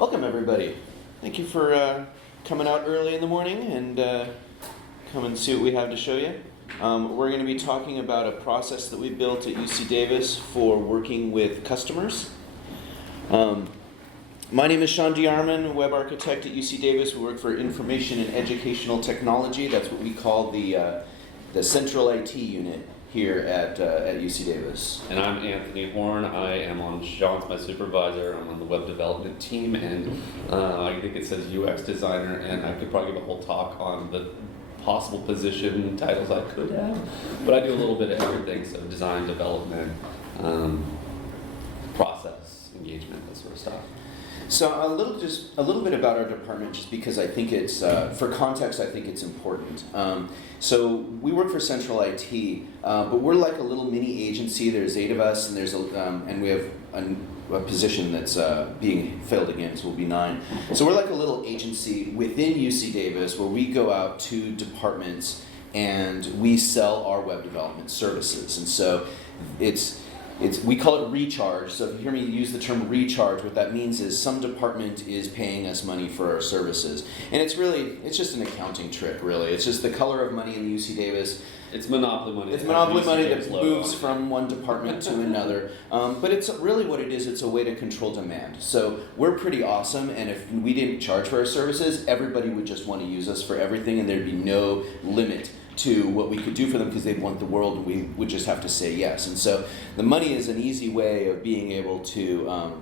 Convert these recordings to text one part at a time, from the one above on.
Welcome, everybody. Thank you for coming out early in the morning and come and see what we have to show you. We're going to be talking about a process that we built at UC Davis for working with customers. My name is Shawn DeArmond, web architect at UC Davis. We work for information and educational technology. That's what we call the central IT unit here at UC Davis. And I'm Anthony Horn. Sean's my supervisor. I'm on the web development team, and I think it says UX designer, and I could probably give a whole talk on the possible position titles I could have, but I do a little bit of everything, so design, development, process, engagement, that sort of stuff. So a little bit about our department, just because I think it's, for context, I think it's important. So we work for Central IT, but we're like a little mini agency. There's 8 of us, and and we have a position that's being filled again, so we'll be 9. So we're like a little agency within UC Davis where we go out to departments and we sell our web development services. And so we call it recharge. So if you hear me use the term recharge, what that means is some department is paying us money for our services. And it's just an accounting trick, really. It's just the color of money in the UC Davis. It's monopoly money. It's monopoly money that moves from one department to another. But it's really what it is. It's a way to control demand. So we're pretty awesome, and if we didn't charge for our services, everybody would just want to use us for everything, and there'd be no limit to what we could do for them because they'd want the world, and we would just have to say yes. And so the money is an easy way of being able to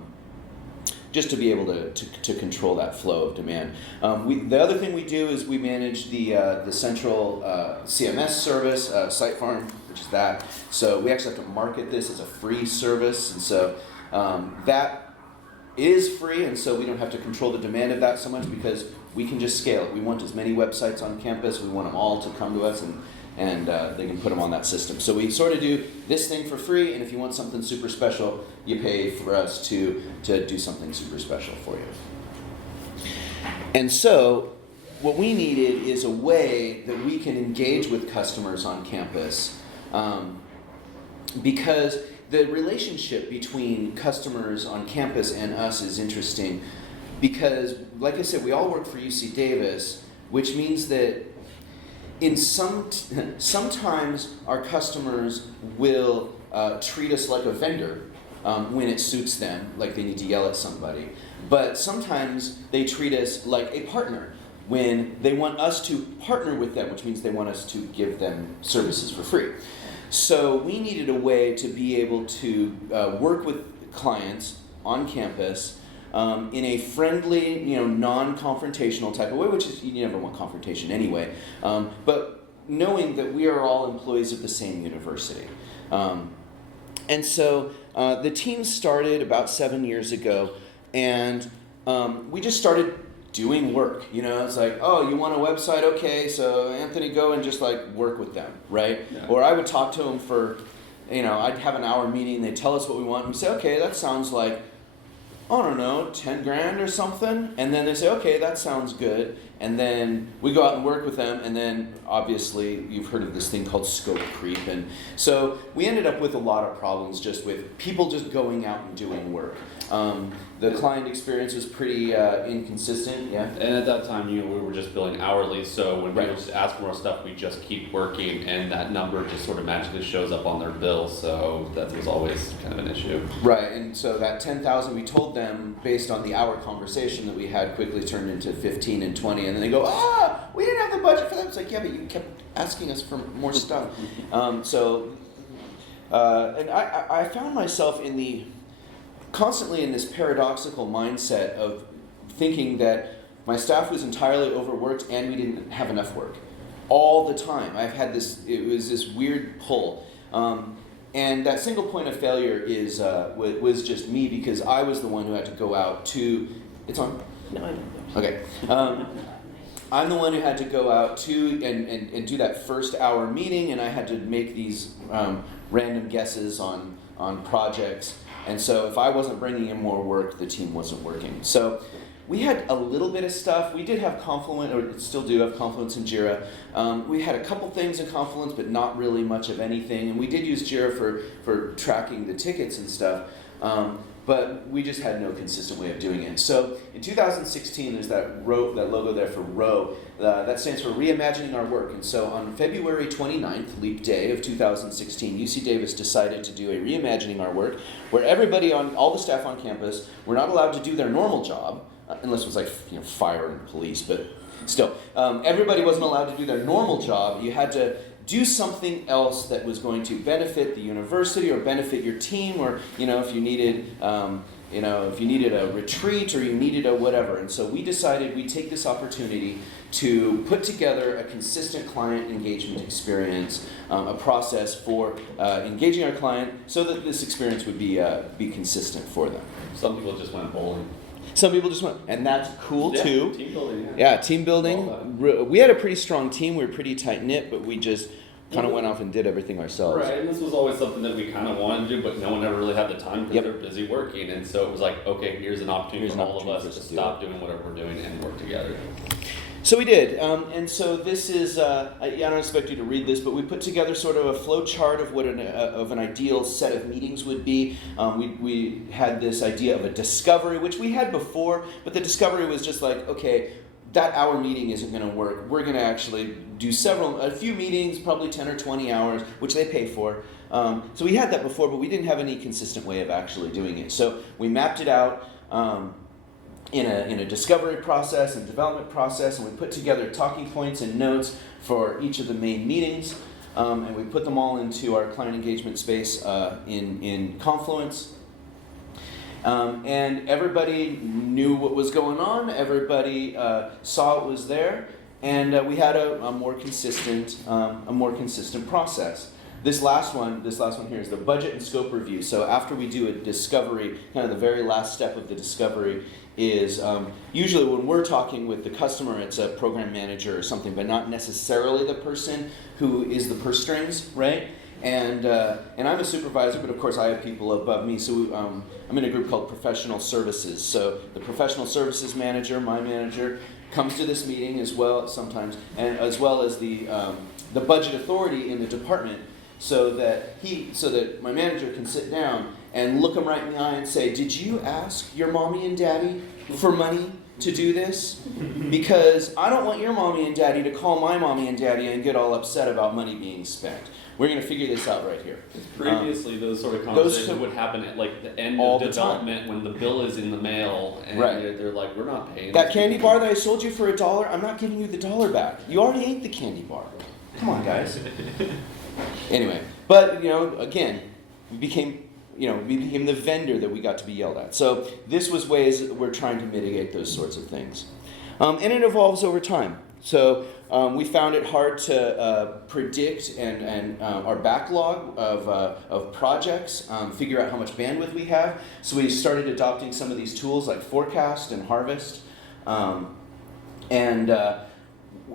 just to be able to control that flow of demand. The other thing we do is we manage the central CMS service, Sitefarm, which is that. So we actually have to market this as a free service, and so that is free, and so we don't have to control the demand of that so much because we can just scale it. We want as many websites on campus. We want them all to come to us, and they can put them on that system. So we sort of do this thing for free, and if you want something super special, you pay for us to do something super special for you. And so what we needed is a way that we can engage with customers on campus, because the relationship between customers on campus and us is interesting because, like I said, we all work for UC Davis, which means that sometimes our customers will treat us like a vendor when it suits them, like they need to yell at somebody. But sometimes they treat us like a partner when they want us to partner with them, which means they want us to give them services for free. So we needed a way to be able to work with clients on campus in a friendly, non-confrontational type of way, which is, you never want confrontation anyway, but knowing that we are all employees of the same university. And so the team started about 7 years ago, and we just started doing work. It's like, oh, you want a website? Okay, so Anthony, go and just like work with them, right? Yeah. Or I would talk to them for, I'd have an hour meeting, they'd tell us what we want, and we say, okay, that sounds like, I don't know, 10 grand or something, and then they say, okay, that sounds good, and then we go out and work with them, and then obviously you've heard of this thing called scope creep, and so we ended up with a lot of problems just with people just going out and doing work. The client experience was pretty inconsistent, yeah. And at that time, we were just billing hourly, so when people just ask for more stuff, we just keep working, and that number just sort of magically shows up on their bill, so that was always kind of an issue. Right, and so that 10,000 we told them based on the hour conversation that we had quickly turned into 15 and 20, and then they go, we didn't have the budget for that. It's like, yeah, but you kept asking us for more stuff. And I found myself constantly in this paradoxical mindset of thinking that my staff was entirely overworked and we didn't have enough work all the time. It was this weird pull. And that single point of failure was just me because I was the one who had to go out to, it's on? No, I don't. Okay. I'm the one who had to go out to and do that first hour meeting, and I had to make these random guesses on projects. And so if I wasn't bringing in more work, the team wasn't working. So we had a little bit of stuff. We did have Confluent, or still do have Confluence and Jira. We had a couple things in Confluence, but not really much of anything. And we did use Jira for tracking the tickets and stuff. but we just had no consistent way of doing it. So in 2016, there's that logo there for ROW. That stands for Reimagining Our Work. And so on February 29th, Leap Day of 2016, UC Davis decided to do a Reimagining Our Work, where everybody all the staff on campus were not allowed to do their normal job, unless it was like fire and police, but still, everybody wasn't allowed to do their normal job. You had to do something else that was going to benefit the university or benefit your team, or if you needed a retreat or you needed a whatever. And so we decided we'd take this opportunity to put together a consistent client engagement experience, a process for engaging our client so that this experience would be consistent for them. Some people just went bowling. Some people just went, and that's cool too. Team building. Yeah, team building. We had a pretty strong team. We were pretty tight knit, but we just kind of went off and did everything ourselves. Right, and this was always something that we kind of wanted to do, but no one ever really had the time because they're busy working. And so it was like, okay, here's an opportunity for all of us to stop doing whatever we're doing and work together. So we did, and so this is, I don't expect you to read this, but we put together sort of a flow chart of what an ideal set of meetings would be. We had this idea of a discovery, which we had before, but the discovery was just like, okay, that hour meeting isn't going to work. We're going to actually do a few meetings, probably 10 or 20 hours, which they pay for. So we had that before, but we didn't have any consistent way of actually doing it. So we mapped it out in a discovery process and development process, and we put together talking points and notes for each of the main meetings, and we put them all into our client engagement space in Confluence. And everybody knew what was going on. Everybody saw it was there, and we had a more consistent process. This last one here is the budget and scope review. So after we do a discovery, kind of the very last step of the discovery is usually when we're talking with the customer, it's a program manager or something, but not necessarily the person who is the purse strings, right? And I'm a supervisor, but of course I have people above me. So I'm in a group called Professional Services. So the Professional Services manager, my manager, comes to this meeting as well sometimes, and as well as the budget authority in the department, so that my manager can sit down and look them right in the eye and say, "Did you ask your mommy and daddy for money to do this? Because I don't want your mommy and daddy to call my mommy and daddy and get all upset about money being spent. We're going to figure this out right here." Previously, those sort of conversations would happen at like the end of development when the bill is in the mail, and they're like, "We're not paying." That candy bar that I sold you for $1, I'm not giving you the $1 back. You already ate the candy bar. Come on, guys. Anyway, but again, we became the vendor that we got to be yelled at. So this was ways that we're trying to mitigate those sorts of things, and it evolves over time. So we found it hard to predict and our backlog of projects, figure out how much bandwidth we have. So we started adopting some of these tools like Forecast and Harvest, and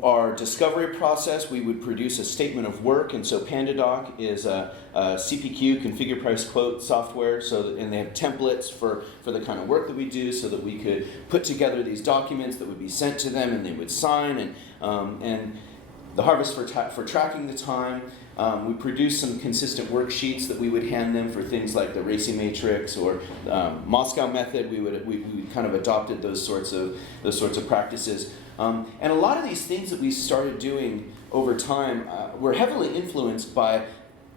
our discovery process, we would produce a statement of work, and so PandaDoc is a CPQ, configure price quote software, and they have templates for the kind of work that we do, so that we could put together these documents that would be sent to them, and they would sign, and the Harvest for tracking the time. We produced some consistent worksheets that we would hand them for things like the RACI matrix or Moscow method. We kind of adopted those sorts of practices. And a lot of these things that we started doing over time were heavily influenced by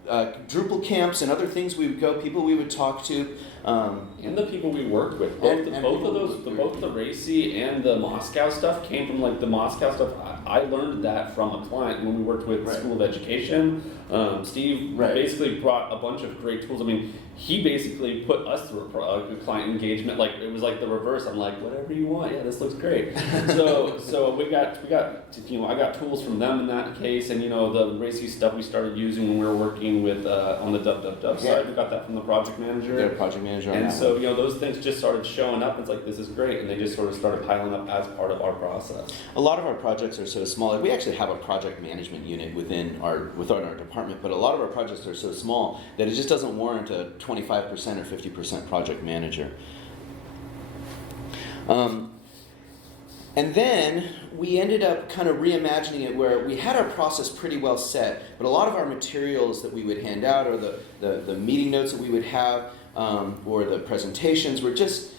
Drupal camps and other things we would go, people we would talk to. And the people we worked with. Both the RACI and the Moscow stuff came from like the Moscow stuff. I learned that from a client when we worked with the School of Education. Steve basically brought a bunch of great tools. I mean, he basically put us through a client engagement. Like it was like the reverse. I'm like, whatever you want. Yeah, this looks great. so we got I got tools from them in that case, and the RACI stuff we started using when we were working with on the Dev side. We got that from the project manager. Yeah, project manager. And so those things just started showing up. It's like, this is great, and they just sort of started piling up as part of our process. A lot of our projects are so small. Like we actually have a project management unit within our department, but a lot of our projects are so small that it just doesn't warrant a 25% or 50% project manager. And then we ended up kind of reimagining it where we had our process pretty well set, but a lot of our materials that we would hand out or the meeting notes that we would have, or the presentations were just,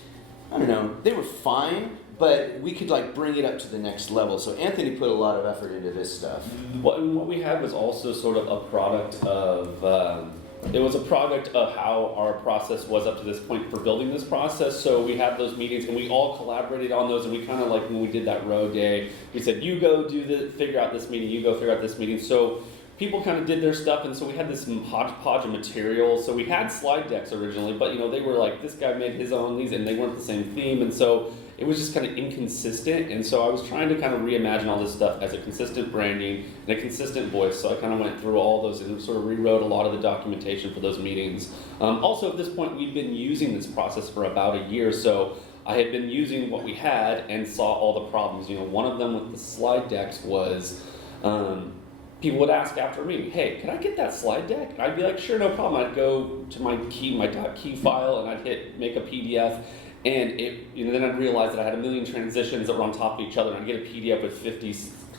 I don't know, they were fine, but we could like bring it up to the next level. So Anthony put a lot of effort into this stuff. What we had was also sort of a product of, it was a product of how our process was up to this point for building this process. So we had those meetings and we all collaborated on those, and we kind of like when we did that row day, we said, you go figure out this meeting, you go figure out this meeting. So people kind of did their stuff, and so we had this hodgepodge of material. So we had slide decks originally, but they were like, this guy made his own these and they weren't the same theme, and so it was just kind of inconsistent. And so I was trying to kind of reimagine all this stuff as a consistent branding and a consistent voice. So I kind of went through all those and sort of rewrote a lot of the documentation for those meetings. Also at this point, we'd been using this process for about a year, so I had been using what we had and saw all the problems. One of them with the slide decks was, people would ask after me, hey, can I get that slide deck? And I'd be like, sure, no problem. I'd go to my .key file, and I'd hit make a PDF, and then I'd realize that I had a million transitions that were on top of each other, and I'd get a PDF with 50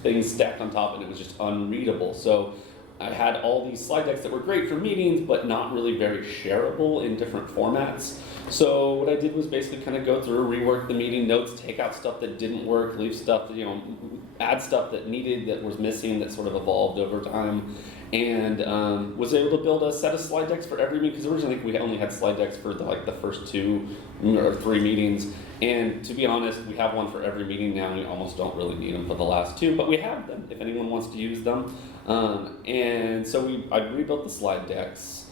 things stacked on top, and it was just unreadable. So I had all these slide decks that were great for meetings, but not really very shareable in different formats. So what I did was basically kind of go through, rework the meeting notes, take out stuff that didn't work, leave stuff that, add stuff that was missing, that sort of evolved over time, and was able to build a set of slide decks for every meeting, because originally I think we only had slide decks for the first 2 or 3 meetings, and to be honest, we have one for every meeting now. We almost don't really need them for the last 2, but we have them if anyone wants to use them. And so I rebuilt the slide decks.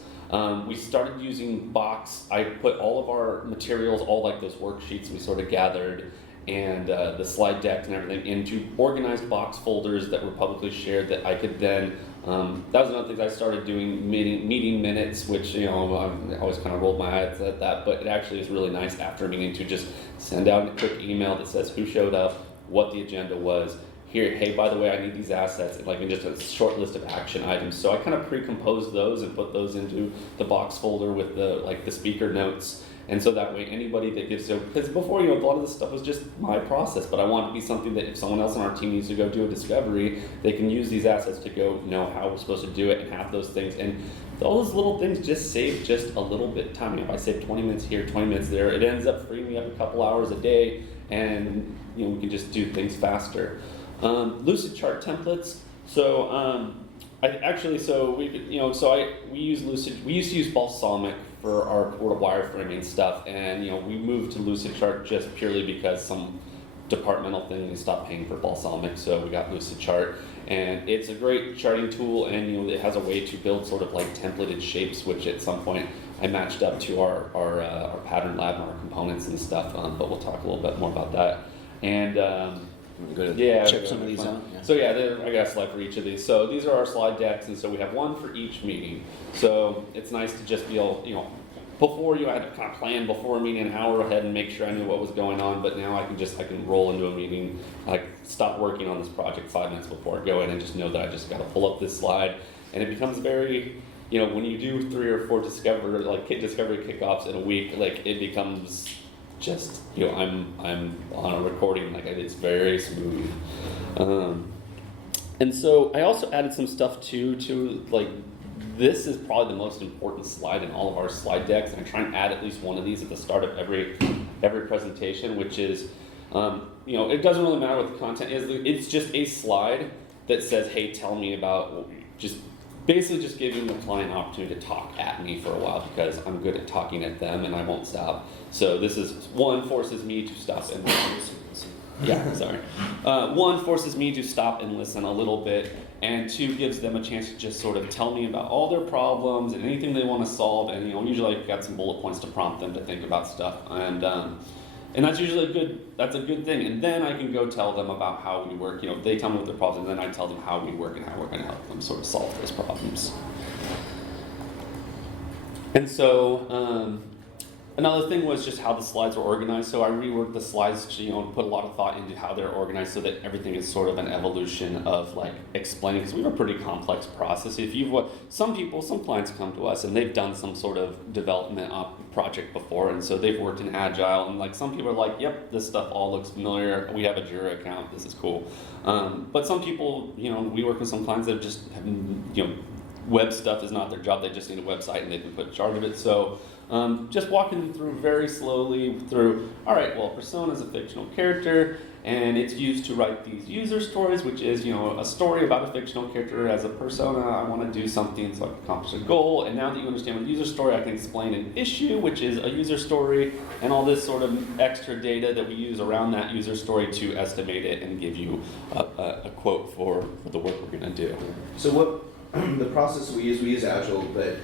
We started using Box. I put all of our materials, all like those worksheets we sort of gathered, and the slide decks and everything into organized Box folders that were publicly shared that I could then, that was another thing I started doing, meeting minutes, which, I always kind of rolled my eyes at that, but it actually is really nice after a meeting to just send out a quick email that says who showed up, what the agenda was, here, hey, by the way, I need these assets, and just a short list of action items. So I kind of pre-composed those and put those into the Box folder with the speaker notes. And so that way anybody that gives, because before, a lot of this stuff was just my process, but I want it to be something that if someone else on our team needs to go do a discovery, they can use these assets to go know how we're supposed to do it and have those things. And all those little things just save just a little bit of time. If I save 20 minutes here, 20 minutes there, it ends up freeing me up a couple hours a day, and we can just do things faster. Lucid chart templates. So we use Lucid. We used to use Balsamic for our wireframing stuff, and we moved to Lucid chart just purely because some departmental thing we stopped paying for Balsamic, so we got Lucid chart, and it's a great charting tool, and it has a way to build sort of like templated shapes, which at some point I matched up to our pattern lab and our components and stuff. But we'll talk a little bit more about that. And check some of these out. Yeah. So I got a slide for each of these. So these are our slide decks, and so we have one for each meeting. So it's nice to just be able, before I had to kind of plan before a meeting an hour ahead and make sure I knew what was going on, but now I can roll into a meeting, stop working on this project 5 minutes before I go in and just know that I just got to pull up this slide, and it becomes very, when you do 3 or 4 discovery kickoffs in a week, it becomes just, I'm on a recording, it's very smooth. And so I also added some stuff too, this is probably the most important slide in all of our slide decks, and I try and add at least one of these at the start of every presentation, which is, it doesn't really matter what the content is, it's just a slide that says, hey, tell me about, basically just giving the client an opportunity to talk at me for a while, because I'm good at talking at them and I won't stop. So this is, one, forces me to stop and listen. Yeah, sorry. One, forces me to stop and listen a little bit, and 2, gives them a chance to just sort of tell me about all their problems and anything they want to solve, and usually I've got some bullet points to prompt them to think about stuff, and that's usually a good thing. And then I can go tell them about how we work. They tell me what their problems, and then I tell them how we work and how we're going to help them sort of solve those problems. And so another thing was just how the slides were organized. So I reworked the slides to put a lot of thought into how they're organized, so that everything is sort of an evolution of explaining, because we have a pretty complex process. Some clients come to us and they've done some sort of development project before, and so they've worked in Agile, and some people are like, yep, this stuff all looks familiar, we have a Jira account, this is cool. But some people, we work with some clients that just have, web stuff is not their job, they just need a website and they've been put in charge of it. So just walking them through very slowly through, all right, well, persona is a fictional character, and it's used to write these user stories, which is, a story about a fictional character as a persona. I want to do something so I can accomplish a goal, and now that you understand what a user story, I can explain an issue, which is a user story, and all this sort of extra data that we use around that user story to estimate it and give you a quote for the work we're going to do. So what the process we use Agile, but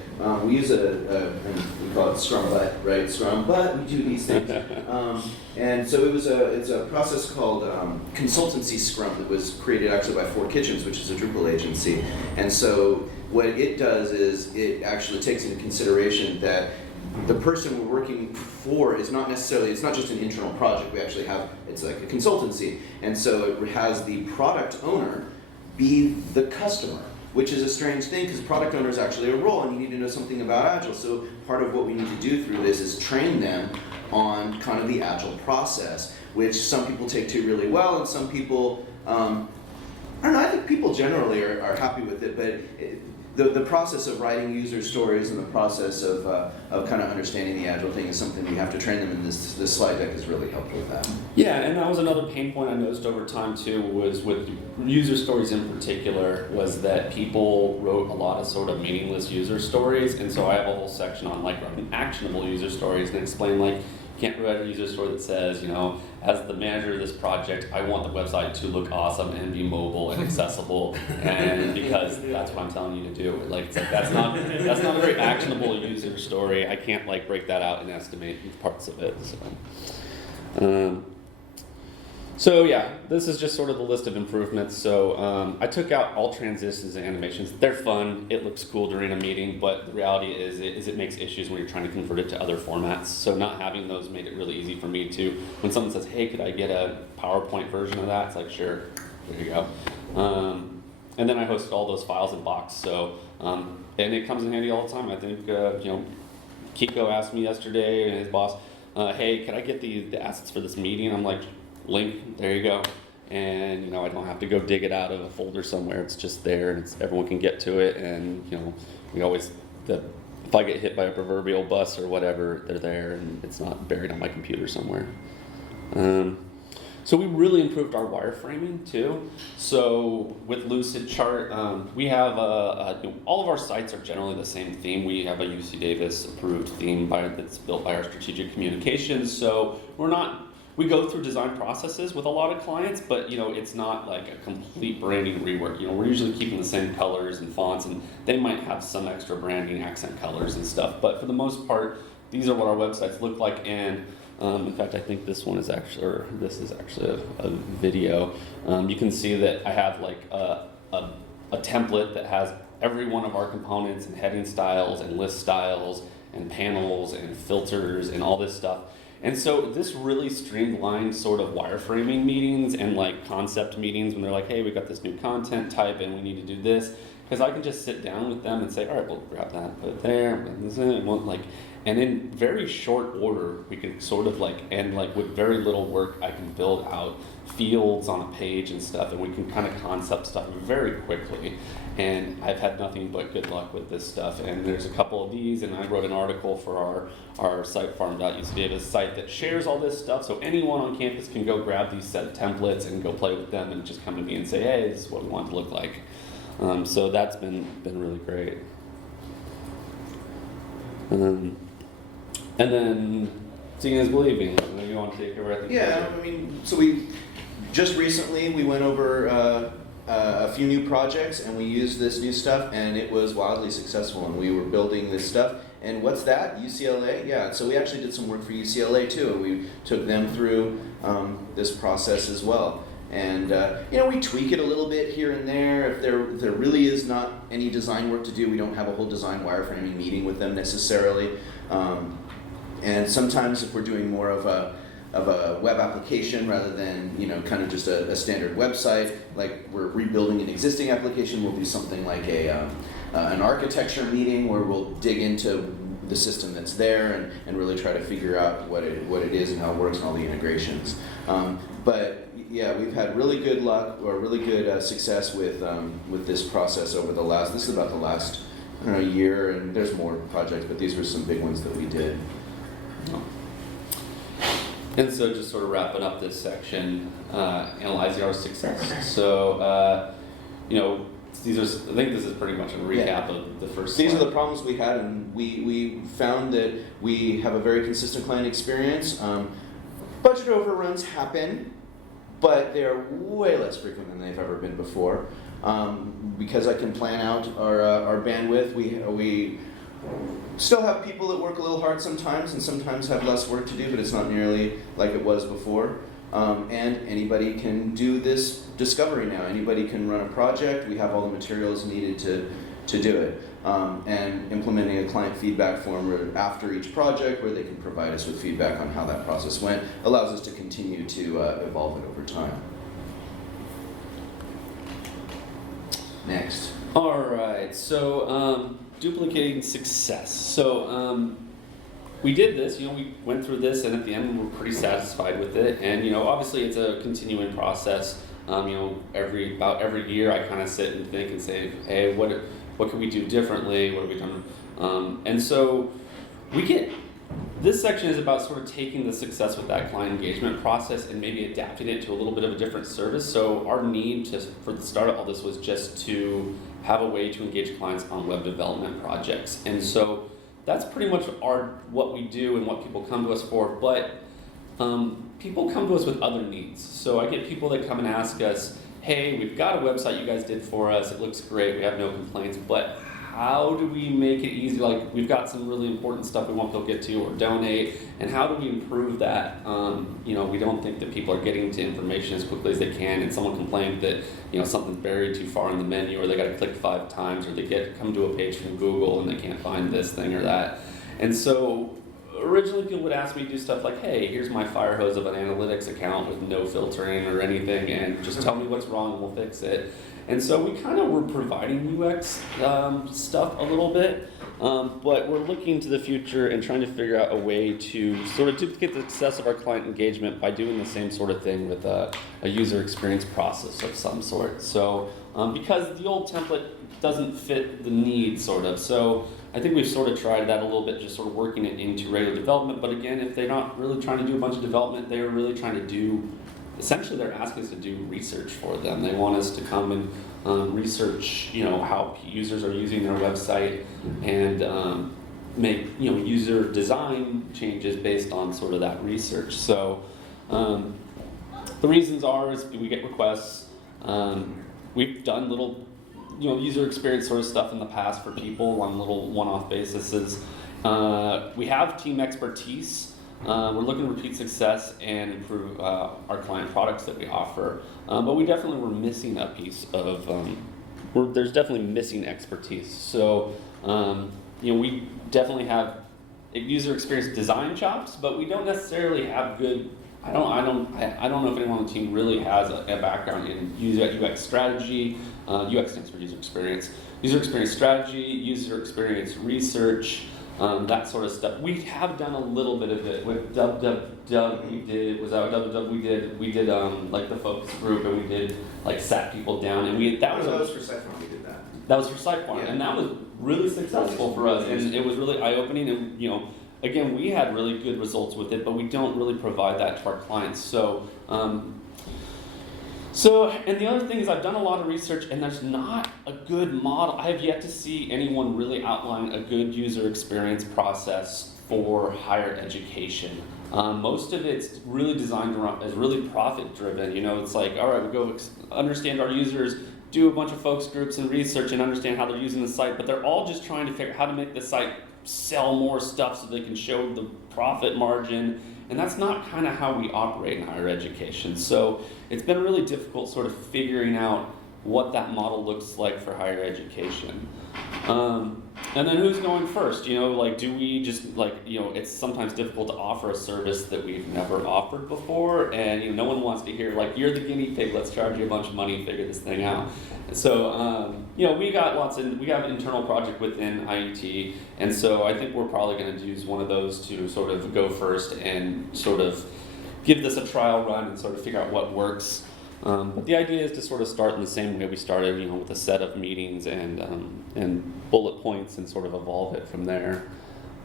we use we call it Scrum Butt, right? Scrum Butt, we do these things. And so it's a process called consultancy Scrum that was created actually by Four Kitchens, which is a Drupal agency. And so what it does is it actually takes into consideration that the person we're working for is not necessarily, it's not just an internal project, we actually have, it's like a consultancy. And so it has the product owner be the customer, which is a strange thing because product owner is actually a role and you need to know something about Agile. So part of what we need to do through this is train them on kind of the Agile process, which some people take to really well and some people, I don't know, I think people generally are happy with it, but the process of writing user stories and the process of kind of understanding the Agile thing is something we have to train them, and this slide deck is really helpful with that. Yeah, and that was another pain point I noticed over time too, was with user stories in particular, was that people wrote a lot of sort of meaningless user stories, and so I have a whole section on like writing actionable user stories and explain like, you can't write a user story that says, as the manager of this project, I want the website to look awesome and be mobile and accessible, and because that's what I'm telling you to do. It's like that's not a very actionable user story. I can't like break that out and estimate parts of it. So yeah, this is just sort of the list of improvements. So I took out all transitions and animations. They're fun. It looks cool during a meeting, but the reality is it makes issues when you're trying to convert it to other formats. So not having those made it really easy for me to, when someone says, hey, could I get a PowerPoint version of that? It's like, sure, there you go. And then I hosted all those files in Box. So, and it comes in handy all the time. I think, Kiko asked me yesterday and his boss, hey, can I get the assets for this meeting? I'm like, link, there you go. And I don't have to go dig it out of a folder somewhere. It's just there, and everyone can get to it. And we always, if I get hit by a proverbial bus or whatever, they're there, and it's not buried on my computer somewhere. So we really improved our wireframing too. So with Lucid Chart, we have all of our sites are generally the same theme. We have a UC Davis approved theme that's built by our strategic communications. So we go through design processes with a lot of clients, but it's not like a complete branding rework. We're usually keeping the same colors and fonts, and they might have some extra branding, accent colors and stuff. But for the most part, these are what our websites look like. And in fact, I think this is actually a video. You can see that I have like a template that has every one of our components and heading styles and list styles and panels and filters and all this stuff. And so this really streamlined sort of wireframing meetings and like concept meetings when they're like, hey, we got this new content type and we need to do this. Because I can just sit down with them and say, all right, we'll grab that, put it there, and in very short order, we can sort of with very little work, I can build out fields on a page and stuff, and we can kind of concept stuff very quickly. And I've had nothing but good luck with this stuff. And there's a couple of these, and I wrote an article for our site, farm.ucdavis site, that shares all this stuff. So anyone on campus can go grab these set of templates and go play with them and just come to me and say, hey, this is what we want it to look like. So that's been really great. And then seeing is believing. You want to take over? Yeah, so we just recently we went over a few new projects and we used this new stuff and it was wildly successful and we were building this stuff. And what's that? UCLA? Yeah, so we actually did some work for UCLA too, and we took them through this process as well. And we tweak it a little bit here and there. If there really is not any design work to do, we don't have a whole design wireframing meeting with them necessarily. And sometimes if we're doing more of a web application rather than kind of just a standard website, like we're rebuilding an existing application, we'll do something like an architecture meeting where we'll dig into the system that's there and really try to figure out what it is and how it works and all the integrations. But yeah, we've had really good luck or really good success with this process over this is about the last I don't know, a year, and there's more projects, but these were some big ones that we did. And so just sort of wrapping up this section, analyzing our success. So, these are, I think this is pretty much a recap of the first These slide. are the problems we had, and we found that we have a very consistent client experience. Budget overruns happen, but they are way less frequent than they've ever been before. Because I can plan out our bandwidth, we still have people that work a little hard sometimes, and sometimes have less work to do, but it's not nearly like it was before. And anybody can do this discovery now. Anybody can run a project. We have all the materials needed to do it. And implementing a client feedback form after each project where they can provide us with feedback on how that process went allows us to continue to evolve it over time. Next. All right, so duplicating success. So we did this, we went through this, and at the end we were pretty satisfied with it. And obviously it's a continuing process. About every year I kind of sit and think and say, hey, what can we do differently? What have we done? And so this section is about sort of taking the success with that client engagement process and maybe adapting it to a little bit of a different service. So our need for the start of all this was just to have a way to engage clients on web development projects. And so that's pretty much what we do and what people come to us for. But people come to us with other needs. So I get people that come and ask us, hey, we've got a website you guys did for us, it looks great, we have no complaints, but how do we make it easy? Like, we've got some really important stuff we want people to get to or donate, and how do we improve that? We don't think that people are getting to information as quickly as they can, and someone complained that something's buried too far in the menu, or they got to click 5 times, or they come to a page from Google and they can't find this thing or that. And so originally people would ask me to do stuff like, hey, here's my fire hose of an analytics account with no filtering or anything, and just tell me what's wrong and we'll fix it. And so we kind of were providing UX stuff a little bit, but we're looking to the future and trying to figure out a way to sort of duplicate the success of our client engagement by doing the same sort of thing with a user experience process of some sort. So because the old template doesn't fit the need, sort of. So I think we've sort of tried that a little bit, just sort of working it into regular development. But again, if they're not really trying to do a bunch of development, they're really trying to do, essentially they're asking us to do research for them. They want us to come and research, how users are using their website and make, user design changes based on sort of that research. So the reasons is we get requests. We've done little user experience sort of stuff in the past for people on little one-off bases. We have team expertise. We're looking to repeat success and improve our client products that we offer. But we definitely were missing a piece of, there's definitely missing expertise. So, we definitely have user experience design chops, but we don't necessarily have good, I don't know if anyone on the team really has a background in UX strategy. UX stands for user experience. User experience strategy, user experience research, that sort of stuff. We have done a little bit of it with WWW. We did like the focus group, and we did like sat people down, and that was for Cypher. We did that. That was for Cypher, and that was really successful for us, and it was really eye-opening. And again, we had really good results with it, but we don't really provide that to our clients. So, and the other thing is I've done a lot of research, and there's not a good model. I have yet to see anyone really outline a good user experience process for higher education. Most of it's really designed around, is really profit-driven. It's like, all right, we go understand our users, do a bunch of focus groups and research and understand how they're using the site, but they're all just trying to figure out how to make the site sell more stuff so they can show the profit margin. And that's not kind of how we operate in higher education. So it's been really difficult sort of figuring out what that model looks like for higher education. And then who's going first? Do we just it's sometimes difficult to offer a service that we've never offered before, and no one wants to hear you're the guinea pig, let's charge you a bunch of money to figure this thing out. So we have an internal project within IET, and so I think we're probably going to use one of those to sort of go first and sort of give this a trial run and sort of figure out what works. But the idea is to sort of start in the same way we started, with a set of meetings and bullet points, and sort of evolve it from there.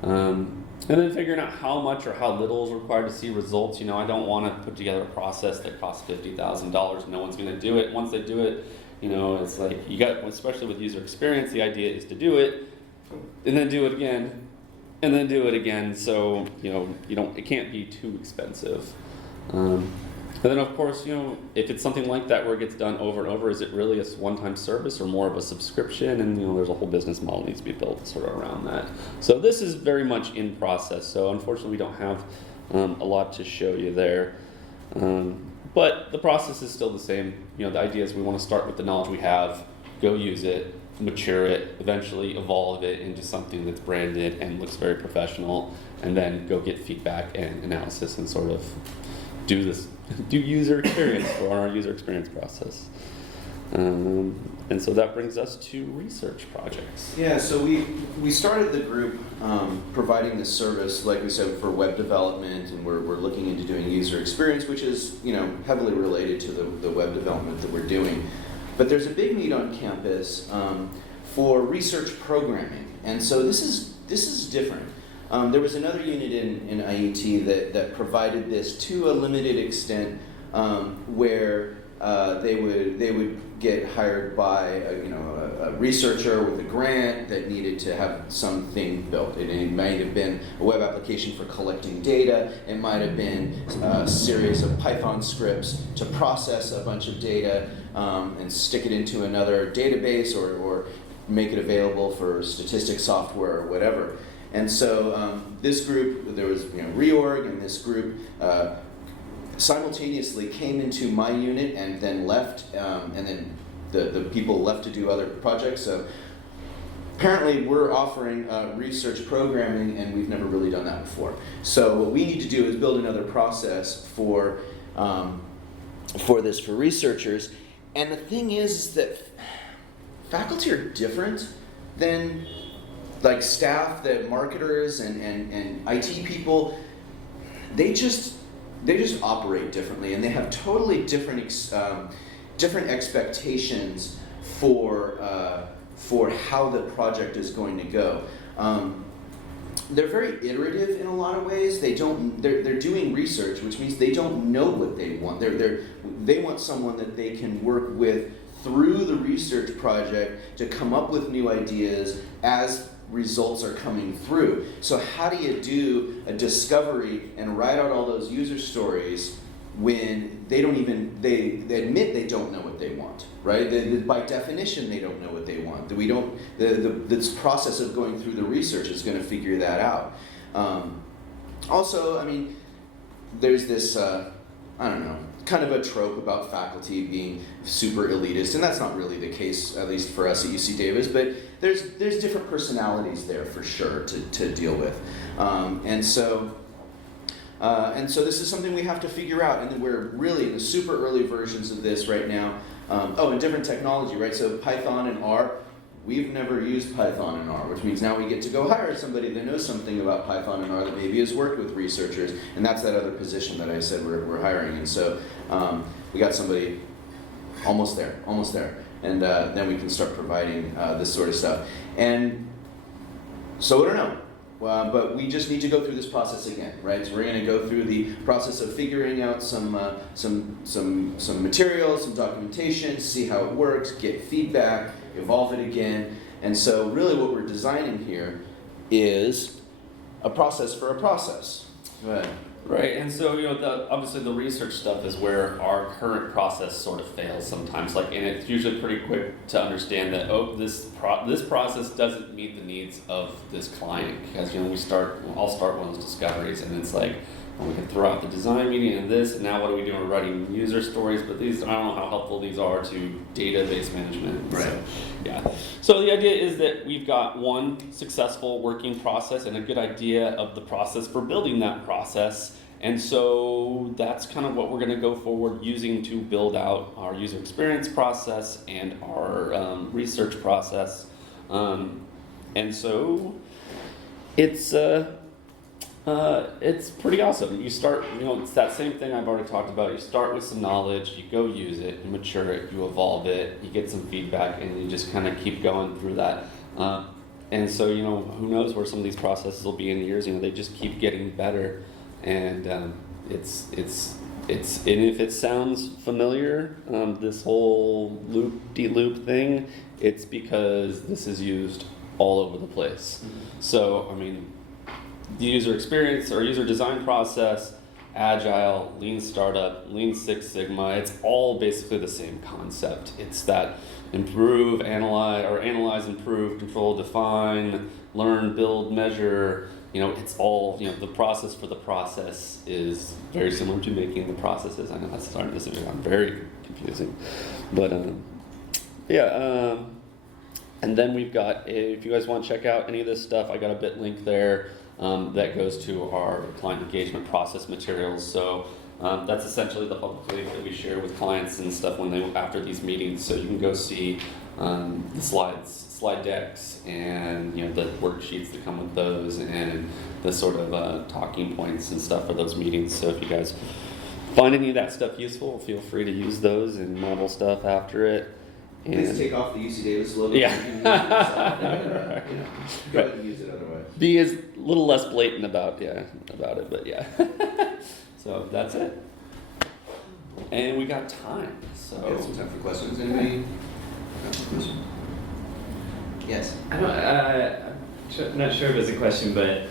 And then figuring out how much or how little is required to see results. I don't want to put together a process that costs $50,000. No one's going to do it. Once they do it, it's like you got, especially with user experience, the idea is to do it and then do it again and then do it again. So, it can't be too expensive. And then, of course, if it's something like that where it gets done over and over, is it really a one-time service or more of a subscription? And, there's a whole business model needs to be built sort of around that. So this is very much in process. So unfortunately, we don't have a lot to show you there. But the process is still the same. The idea is we want to start with the knowledge we have, go use it, mature it, eventually evolve it into something that's branded and looks very professional, and then go get feedback and analysis and sort of do user experience for our user experience process. And so that brings us to research projects. Yeah, so we started the group providing this service, like we said, for web development, and we're looking into doing user experience, which is heavily related to the web development that we're doing. But there's a big need on campus for research programming, and so this is different. There was another unit in IET that provided this to a limited extent, where they would get hired by a researcher with a grant that needed to have something built. It might have been a web application for collecting data. It might have been a series of Python scripts to process a bunch of data and stick it into another database or make it available for statistics software or whatever. And so this group, there was reorg, and this group simultaneously came into my unit and then left, and then the people left to do other projects. So apparently we're offering research programming, and we've never really done that before. So what we need to do is build another process for this for researchers. And the thing is that faculty are different than like staff, that marketers and IT people. They just operate differently, and they have totally different expectations for how the project is going to go. They're very iterative in a lot of ways. They're doing research, which means they don't know what they want. They want someone that they can work with through the research project to come up with new ideas as results are coming through. So how do you do a discovery and write out all those user stories when they admit they don't know what they want, right? By definition, they don't know what they want. This process of going through the research is going to figure that out. Also, there's this, kind of a trope about faculty being super elitist, and that's not really the case, at least for us at UC Davis, but there's different personalities there for sure to deal with. And so this is something we have to figure out, and we're really in the super early versions of this right now. And different technology, right? So Python and R, we've never used Python and R, which means now we get to go hire somebody that knows something about Python and R that maybe has worked with researchers, and that's that other position that I said we're hiring. And so we got somebody almost there, and then we can start providing this sort of stuff. And so I don't know. But we just need to go through this process again, right? So we're going to go through the process of figuring out some materials, some documentation, see how it works, get feedback, evolve it again. And so really what we're designing here is a process for a process. Go ahead. Right, and so obviously the research stuff is where our current process sort of fails sometimes. And it's usually pretty quick to understand that this process doesn't meet the needs of this client, because I'll start one of those discoveries, and it's like, we can throw out the design meeting and this, and now what are we doing? We're writing user stories, but these, I don't know how helpful these are to database management. Right. So, yeah. So the idea is that we've got one successful working process and a good idea of the process for building that process. And so that's kind of what we're going to go forward using to build out our user experience process and our research process. And so it's It's pretty awesome. You start, it's that same thing I've already talked about. You start with some knowledge, you go use it, you mature it, you evolve it, you get some feedback, and you just kind of keep going through that. And so, who knows where some of these processes will be in years. They just keep getting better, and and if it sounds familiar, this whole loop-de-loop thing, it's because this is used all over the place. So, the user experience or user design process, Agile, Lean Startup, Lean Six Sigma, it's all basically the same concept. It's that improve, analyze, improve, control, define, learn, build, measure. It's all, the process for the process is very similar to making the processes. I know that's starting to sound very confusing, but and then we've got, if you guys want to check out any of this stuff, I got a bit link there that goes to our client engagement process materials. So that's essentially the public link that we share with clients and stuff after these meetings. So you can go see the slide decks, and the worksheets that come with those, and the sort of talking points and stuff for those meetings. So if you guys find any of that stuff useful, feel free to use those and model stuff after it. Please take off the UC Davis logo. Yeah. Go ahead and use it otherwise. Be as little less blatant about it, but yeah. So that's it. And we got time. So we have some time for questions. Anybody have a question? Yes. I'm not sure if it's a question, but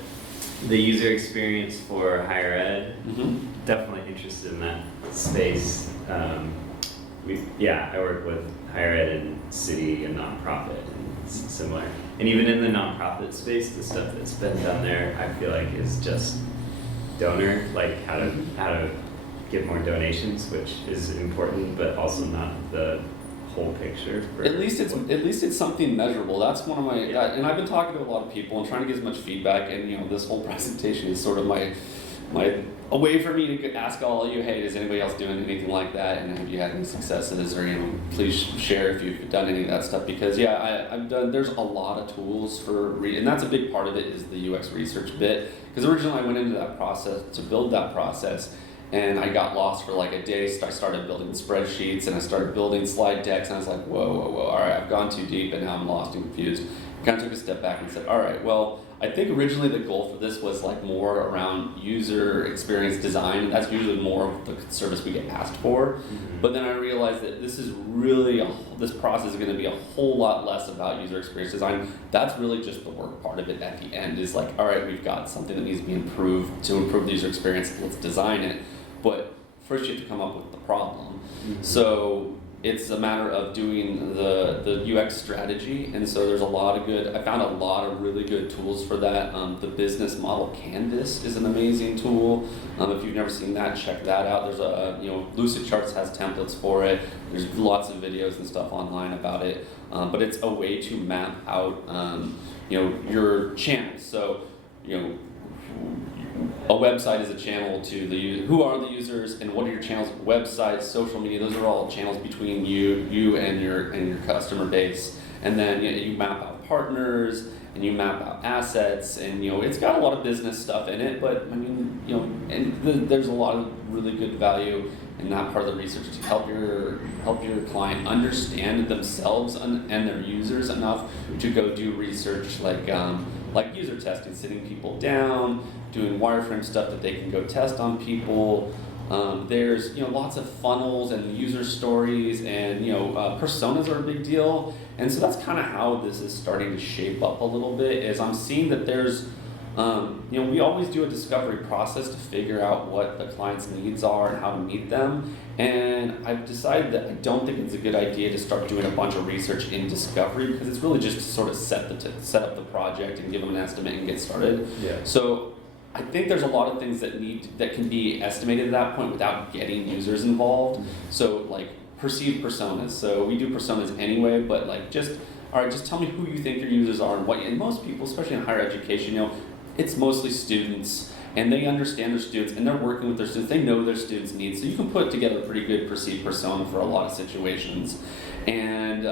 the user experience for higher ed, definitely interested in that space. I work with higher ed and city and nonprofit, and it's similar. And even in the nonprofit space, the stuff that's been done there, I feel like is just donor, like how to get more donations, which is important, but also not the whole picture. At least it's something measurable. That's one of my, and I've been talking to a lot of people and trying to get as much feedback. And this whole presentation is sort of my a way for me to ask all of you, hey, is anybody else doing anything like that? And have you had any successes? Or please share if you've done any of that stuff. Because I've done. There's a lot of tools for and that's a big part of it is the UX research bit. Because originally I went into that process to build that process, and I got lost for like a day. So I started building spreadsheets, and I started building slide decks, and I was like, whoa, all right, I've gone too deep, and now I'm lost and confused. I kind of took a step back and said, all right, well, I think originally the goal for this was like more around user experience design, and that's usually more of the service we get asked for. But then I realized that this is really, this process is going to be a whole lot less about user experience design. That's really just the work part of it at the end is like, all right, we've got something that needs to be improved to improve the user experience, let's design it. But first you have to come up with the problem. So it's a matter of doing the UX strategy, and so there's I found a lot of really good tools for that. The business model canvas is an amazing tool. If you've never seen that, check that out. There's Lucid Charts has templates for it. There's lots of videos and stuff online about it. But it's a way to map out your channels. So a website is a channel to the user. Who are the users, and what are your channels? Websites, social media, those are all channels between you and your customer base. And then you map out partners, and you map out assets, and it's got a lot of business stuff in it. But there's a lot of really good value in that part of the research to help your client understand themselves and their users enough to go do research like user testing, sitting people down, doing wireframe stuff that they can go test on people. There's lots of funnels and user stories, and personas are a big deal. And so that's kind of how this is starting to shape up a little bit. Is I'm seeing that there's we always do a discovery process to figure out what the client's needs are and how to meet them. And I've decided that I don't think it's a good idea to start doing a bunch of research in discovery, because it's really just to sort of set up the project and give them an estimate and get started. Yeah. So I think there's a lot of things that can be estimated at that point without getting users involved. So like perceived personas. So we do personas anyway, but like just tell me who you think your users are and what. And most people, especially in higher education, it's mostly students, and they understand their students, and they're working with their students. They know their students' needs, so you can put together a pretty good perceived persona for a lot of situations. And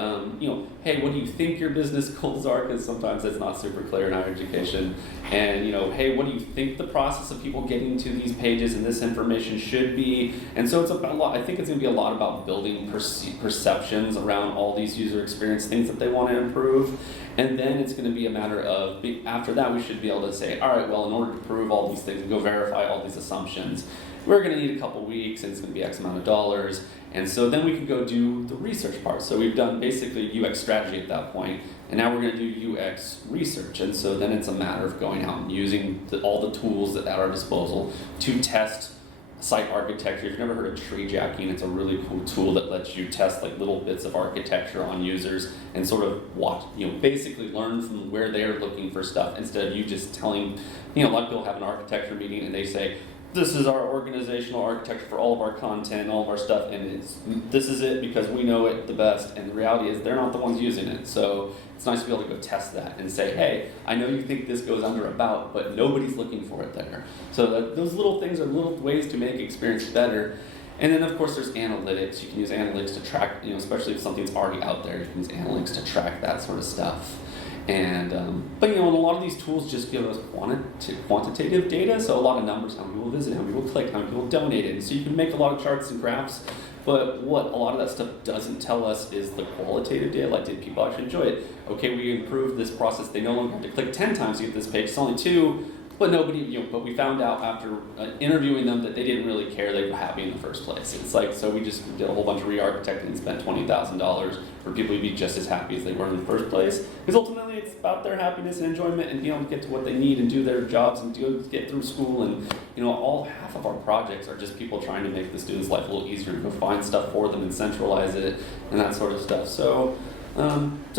hey, what do you think your business goals are? Because sometimes that's not super clear in higher education. And hey, what do you think the process of people getting to these pages and this information should be? And so it's about a lot. I think it's going to be a lot about building perceptions around all these user experience things that they want to improve. And then it's going to be a matter of, after that, we should be able to say, all right, well, in order to prove all these things and go verify all these assumptions, we're going to need a couple weeks, and it's going to be X amount of dollars. And so then we can go do the research part. So we've done basically UX strategy at that point, and now we're going to do UX research. And so then it's a matter of going out and using all the tools that are at our disposal to test site architecture. If you've never heard of tree jacking, it's a really cool tool that lets you test like little bits of architecture on users and sort of watch, basically learn from where they're looking for stuff instead of you just telling, a lot of people have an architecture meeting and they say, this is our organizational architecture for all of our content, all of our stuff, and this is it because we know it the best, and the reality is they're not the ones using it. So it's nice to be able to go test that and say, hey, I know you think this goes under about, but nobody's looking for it there. So those little things are little ways to make experience better. And then of course there's analytics. You can use analytics to track, especially if something's already out there, you can use analytics to track that sort of stuff. And but and a lot of these tools just give us quantitative data, so a lot of numbers, how many people visit, how many people click, how many people donated, and so you can make a lot of charts and graphs. But what a lot of that stuff doesn't tell us is the qualitative data, like did people actually enjoy it? Okay, we improved this process, they no longer have to click 10 times to get this page, it's only 2, but nobody, but we found out after interviewing them that they didn't really care, they were happy in the first place. It's like, so we just did a whole bunch of re-architecting and spent $20,000 for people to be just as happy as they were in the first place. Because ultimately it's about their happiness and enjoyment and being able to get to what they need and do their jobs and get through school. And half of our projects are just people trying to make the students' life a little easier to go find stuff for them and centralize it and that sort of stuff. So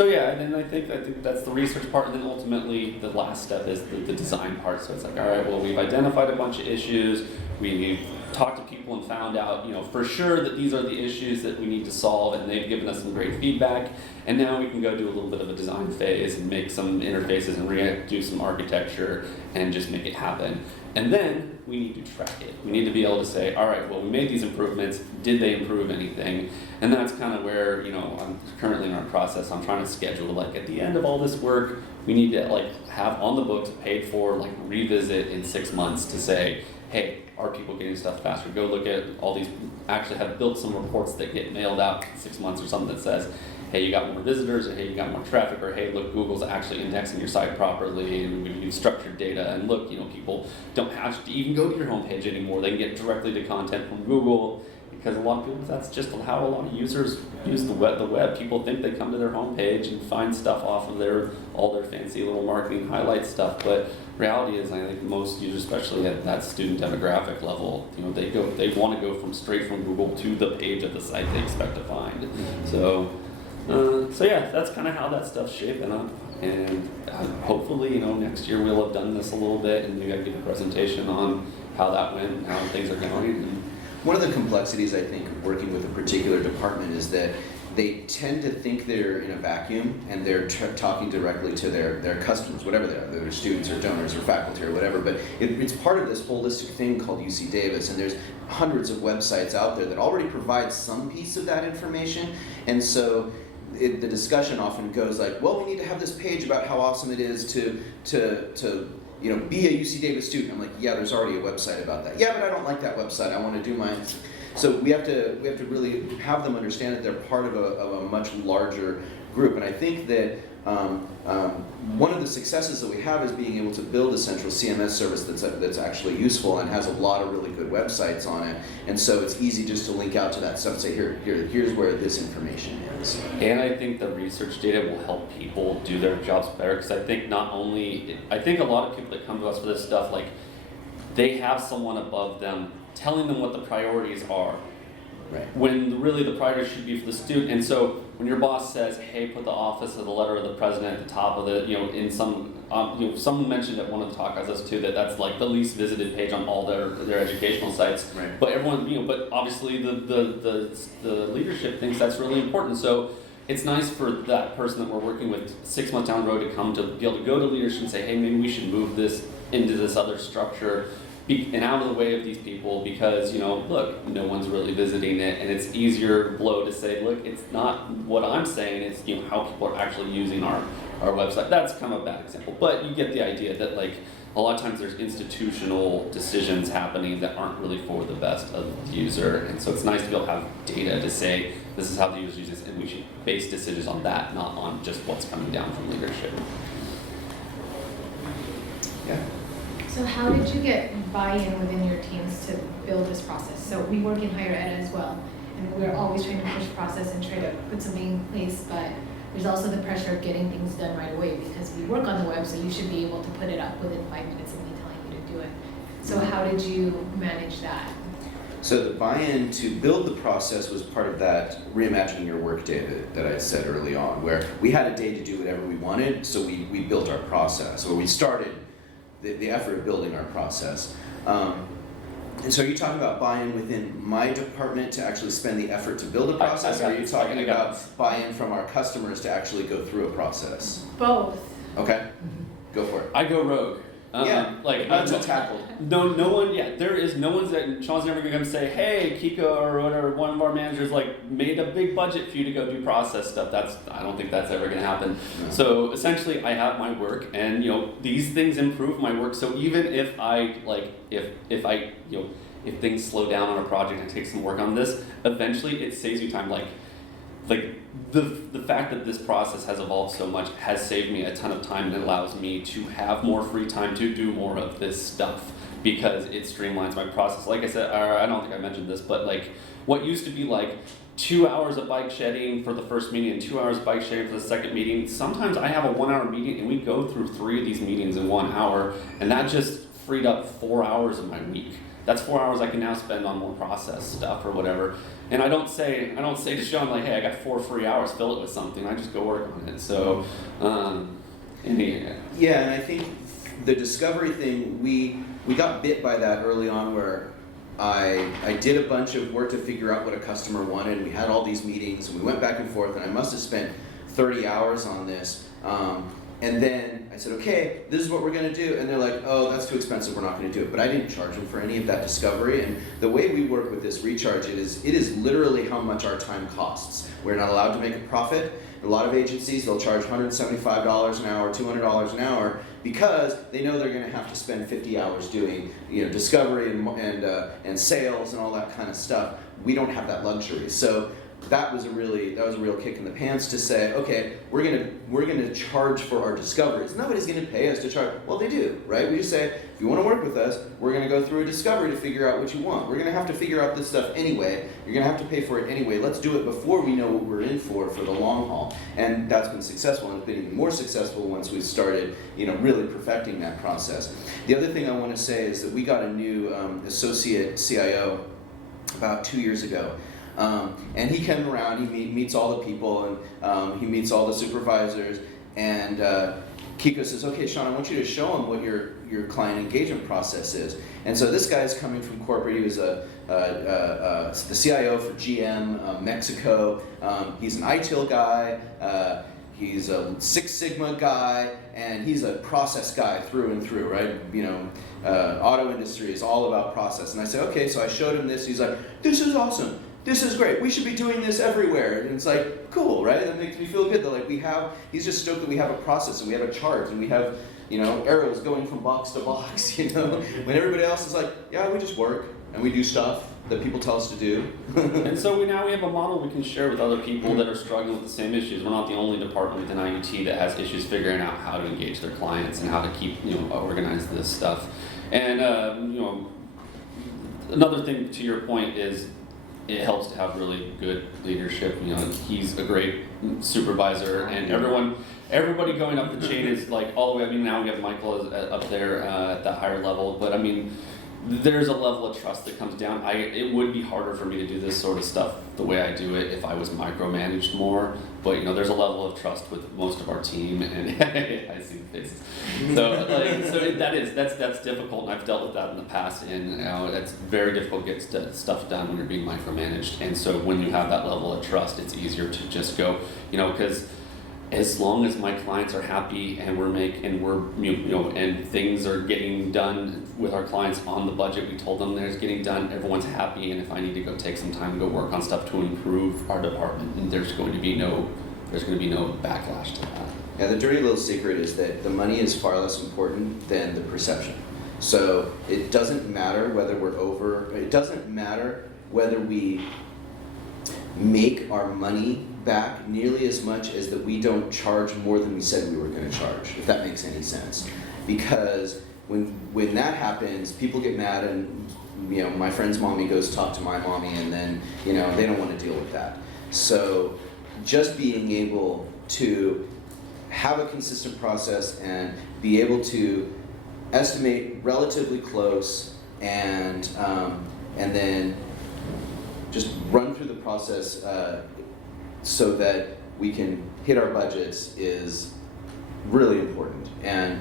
yeah, and then I think that's the research part, and then ultimately the last step is the design part. So it's like, all right, well, we've identified a bunch of issues, we've talked to people and found out, for sure that these are the issues that we need to solve, and they've given us some great feedback, and now we can go do a little bit of a design phase and make some interfaces and do some architecture and just make it happen. And then we need to track it. We need to be able to say, all right, well, we made these improvements. Did they improve anything? And that's kind of where, I'm currently in our process. I'm trying to schedule, at the end of all this work, we need to, have on the books, paid for, revisit in 6 months to say, hey, are people getting stuff faster? Go look at all these, actually have built some reports that get mailed out in 6 months or something that says, hey, you got more visitors, or hey, you got more traffic, or hey, look, Google's actually indexing your site properly, and we use structured data, and look, people don't have to even go to your homepage anymore. They can get directly to content from Google, because a lot of people, that's just how a lot of users use the web. People think they come to their homepage and find stuff off of all their fancy little marketing highlight stuff, but reality is, I think most users, especially at that student demographic level, they want to go straight from Google to the page of the site they expect to find. So yeah, that's kind of how that stuff's shaping up, and hopefully, next year we'll have done this a little bit, and maybe I give a presentation on how that went, and how things are going. One of the complexities, I think, of working with a particular department is that they tend to think they're in a vacuum, and they're talking directly to their customers, whatever they are, their students or donors or faculty or whatever, but it's part of this holistic thing called UC Davis, and there's hundreds of websites out there that already provide some piece of that information, and so the discussion often goes like, well, we need to have this page about how awesome it is to be a UC Davis student. I'm like, yeah, there's already a website about that. Yeah, but I don't like that website. I want to do mine. So we have to really have them understand that they're part of a much larger group. And I think that one of the successes that we have is being able to build a central CMS service that's actually useful and has a lot of really good websites on it. And so it's easy just to link out to that stuff and say, here's where this information is. And I think the research data will help people do their jobs better, because I think I think a lot of people that come to us for this stuff, they have someone above them telling them what the priorities are. Right. When really the priority should be for the student. And so when your boss says, hey, put the office of the letter of the president at the top of the, in some, someone mentioned at one of the talk I was listening to that's the least visited page on all their educational sites. Right. But everyone, but obviously the leadership thinks that's really important. So it's nice for that person that we're working with 6 months down the road to be able to go to leadership and say, hey, maybe we should move this into this other structure, and out of the way of these people because, look, no one's really visiting it, and it's easier blow to say, look, it's not what I'm saying, it's, how people are actually using our website. That's kind of a bad example, but you get the idea that, like, a lot of times there's institutional decisions happening that aren't really for the best of the user, and so it's nice to be able to have data to say, this is how the user uses it, and we should base decisions on that, not on just what's coming down from leadership. Yeah. So how did you get buy-in within your teams to build this process? So we work in higher ed as well, and we're always trying to push process and try to put something in place, but there's also the pressure of getting things done right away because we work on the web, so you should be able to put it up within 5 minutes of me telling you to do it. So how did you manage that? So the buy-in to build the process was part of that reimagining your workday that I said early on, where we had a day to do whatever we wanted, so we built our process, or we started the effort of building our process. And so are you talking about buy-in within my department to actually spend the effort to build a process, or are you talking about buy-in from our customers to actually go through a process? Both. Okay, go for it. I go rogue. Mental tackle. No one. Yeah, there is no one's that. Sean's never gonna come say, "Hey, Kiko or whatever, one of our managers made a big budget for you to go do process stuff." I don't think that's ever gonna happen. No. So essentially, I have my work, and these things improve my work. So even if I if things slow down on a project and I take some work on this, eventually it saves me time. The fact that this process has evolved so much has saved me a ton of time, and it allows me to have more free time to do more of this stuff because it streamlines my process. Like I said, I don't think I mentioned this, but what used to be 2 hours of bike shedding for the first meeting and 2 hours of bike shedding for the second meeting, sometimes I have a 1 hour meeting and we go through 3 of these meetings in 1 hour, and that just freed up 4 hours of my week. That's 4 hours I can now spend on more process stuff or whatever. And I don't say to Sean hey, I got 4 free hours, fill it with something. I just go work on it. So, Yeah, and I think the discovery thing, we got bit by that early on, where I did a bunch of work to figure out what a customer wanted. We had all these meetings, and we went back and forth, and I must have spent 30 hours on this. And then I said, okay, this is what we're gonna do. And they're like, oh, that's too expensive, we're not gonna do it. But I didn't charge them for any of that discovery. And the way we work with this recharge, it is literally how much our time costs. We're not allowed to make a profit. A lot of agencies, they'll charge $175 an hour, $200 an hour, because they know they're gonna have to spend 50 hours doing discovery and sales and all that kind of stuff. We don't have that luxury. So that was a real kick in the pants to say, okay, we're gonna charge for our discoveries. Nobody's gonna pay us to charge. Well, they do, right? We just say, if you want to work with us, we're gonna go through a discovery to figure out what you want. We're gonna have to figure out this stuff anyway. You're gonna have to pay for it anyway. Let's do it before we know what we're in for the long haul. And that's been successful, and it's been even more successful once we started, really perfecting that process. The other thing I want to say is that we got a new associate CIO about 2 years ago. And he came around, he meets all the people, and he meets all the supervisors, and Kiko says, okay, Sean, I want you to show him what your client engagement process is. And so this guy's coming from corporate. He was the CIO for GM Mexico. He's an ITIL guy. He's a Six Sigma guy, and he's a process guy through and through, right? Auto industry is all about process. And I said, okay, so I showed him this. He's like, this is awesome. This is great. We should be doing this everywhere. And it's like, cool, right? That makes me feel good. That he's just stoked that we have a process and we have a chart and we have, arrows going from box to box, When everybody else is like, yeah, we just work and we do stuff that people tell us to do. And so now we have a model we can share with other people that are struggling with the same issues. We're not the only department within IUT that has issues figuring out how to engage their clients and how to keep, organize this stuff. And, another thing to your point is, it helps to have really good leadership. He's a great supervisor, and everybody going up the chain is all the way. Now we have Michael up there at the higher level, but there's a level of trust that comes down. It would be harder for me to do this sort of stuff the way I do it if I was micromanaged more. But there's a level of trust with most of our team, and I see the faces. So that's difficult, and I've dealt with that in the past. And it's very difficult to get stuff done when you're being micromanaged. And so when you have that level of trust, it's easier to just go, because as long as my clients are happy and and things are getting done with our clients on the budget we told them there's getting done, everyone's happy, and if I need to go take some time to go work on stuff to improve our department, and there's going to be no backlash to that. Yeah, the dirty little secret is that the money is far less important than the perception. So it doesn't matter whether it doesn't matter whether we make our money back nearly as much as that we don't charge more than we said we were going to charge, if that makes any sense. Because when that happens, people get mad, and my friend's mommy goes talk to my mommy, and then they don't want to deal with that. So just being able to have a consistent process and be able to estimate relatively close, and then just run through the process so that we can hit our budgets is really important. And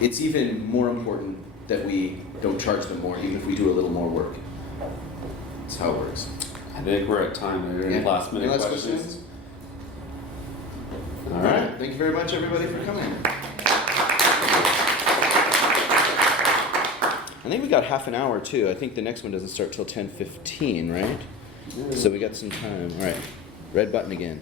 it's even more important that we don't charge them more, even if we do a little more work. That's how it works. I think we're at time. Are there any last minute Any last questions? All right. Thank you very much, everybody, for coming. I think we got half an hour too. I think the next one doesn't start till 10:15, right? So we got some time. All right. Red button again.